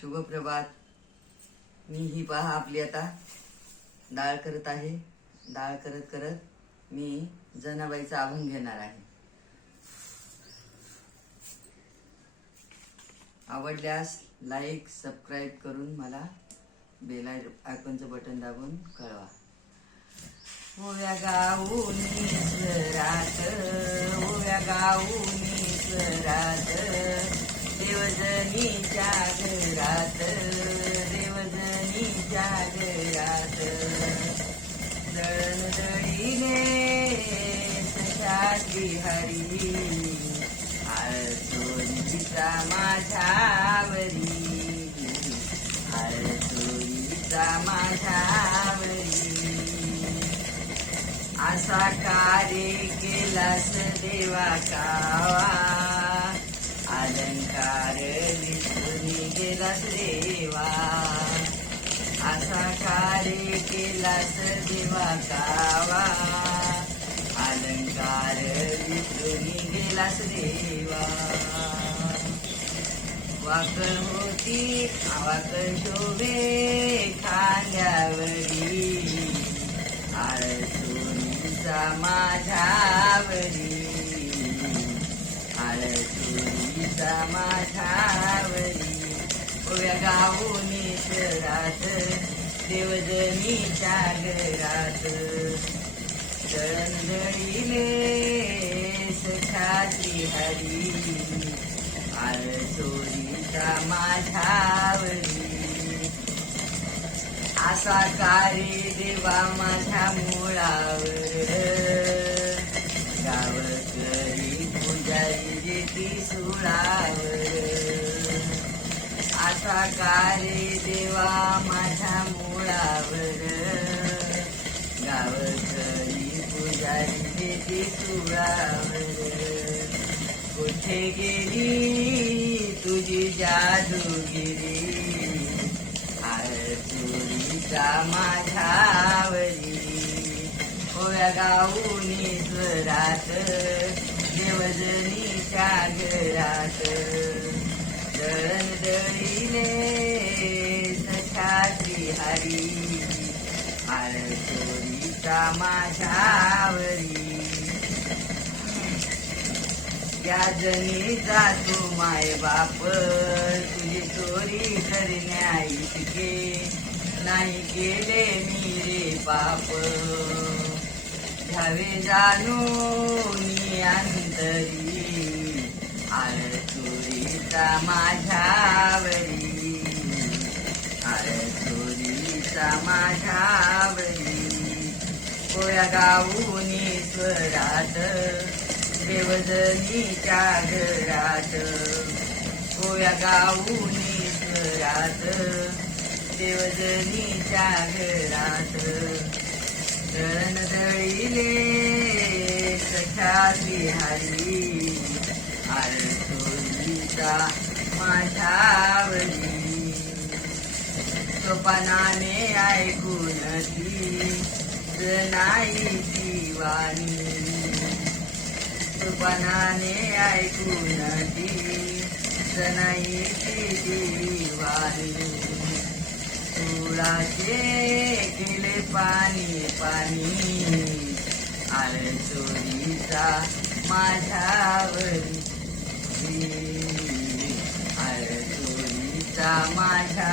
शुभ प्रभात. मी ही पहा आपली आता डाळ करत आहे. डाळ करत करत मी जनाबाईचा अभंग घेणार आहे. आवडल्यास लाईक सबस्क्राईब करून मला बेल आयकॉनचं बटन दाबून कळवा. ओव्या गाऊनी स्वरात, ओव्या गाऊनी स्वरात, देवजनीच्या घरात, देवजनीच्या घरात, दळण दळीने सशाची हरी, आळसोनीचा माझ्यावरी, आळसोनीचा माझ्यावरी. असा कार्य केलास देवा कावा, अलंकार विसरून गेलास देवा. असा कार्य केलास देवा कावा, अलंकार विसरून गेलास देवा. वाकळ होती वाकळ शोभे खांद्यावरी, आळसोनीचा माझ्यावरी, आळसोनीचा माझ्यावरी. ओव्या गाऊनी शहरात, देवजनीच्या घरात, दळण दळीले सखाची हरी, आळसोनीचा माझ्यावरी. असा कार्य देवा माझ्या मुळावर, गावकरी पुजारी जेती सुळावर. असा कार्य देवा माझ्या मुळावर, गावकरी पुजारी जेती सुळावर. कुठे गेली तुझी जादूगिरी, आळसोनीचा माझ्यावरी. ओव्या गाऊनी स्वरात, देवजनीच्या घरात, दळण दळीले सखाची हरी, आळसोनीचा माझ्यावरी. या जनी जातो माय बाप, तुझी चोरी करण्या इतके नाही केले मी रे पाप. घ्यावे जाणून अंतरी, आळसोनीचा माझ्यावरी, आळसोनीचा माझ्यावरी. ओव्या गाऊनी स्वरात, देवजनीच्या घरात, ओव्या गाऊनी स्वरात, देवजनीच्या घरात, दळण दळीले सखाची हरी, आळसोनीचा माझ्यावरी. सोपानाने ऐकून ती जनाईची वाणी, सोपानाने ऐकून ती जनाईची दिवाणी. सुळाचे केले पाणी पाणी, आळसोनीचा माझ्यावरी, आळसोनीचा माझ्या